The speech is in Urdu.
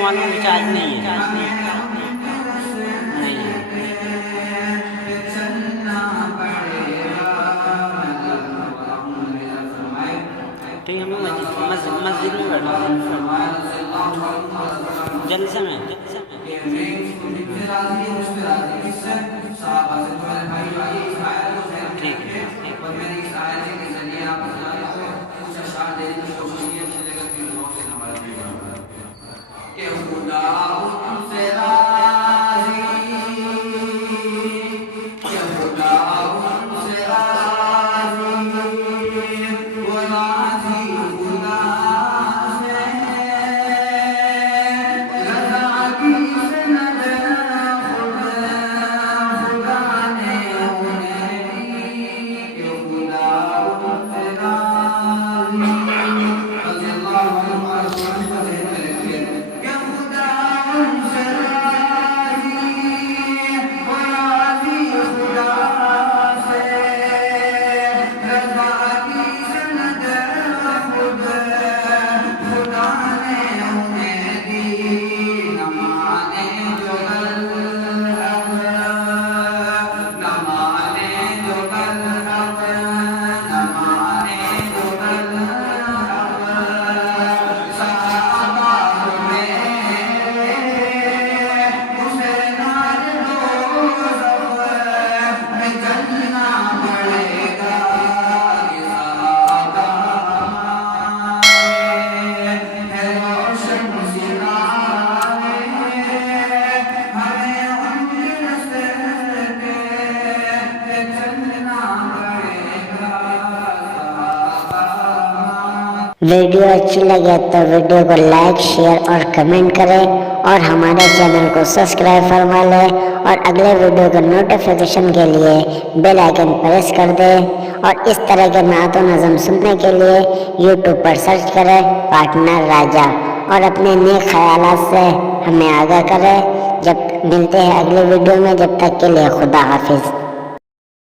معلوم ریچارج نہیں ہے، ٹھیک ہے مسجد میں بیٹھا جلسے میں ٹھیک ہے ویڈیو اچھی لگے تو ویڈیو کو لائک شیئر اور کمنٹ کریں اور ہمارے چینل کو سبسکرائب فرما لیں اور اگلے ویڈیو کا نوٹیفیکیشن کے لیے بیل آئیکن پریس کر دیں اور اس طرح کے نعت و نظم سننے کے لیے یوٹیوب پر سرچ کریں پارٹنر راجہ اور اپنے نیک خیالات سے ہمیں آگاہ کریں۔ جب ملتے ہیں اگلے ویڈیو میں، جب تک کے لیے خدا حافظ۔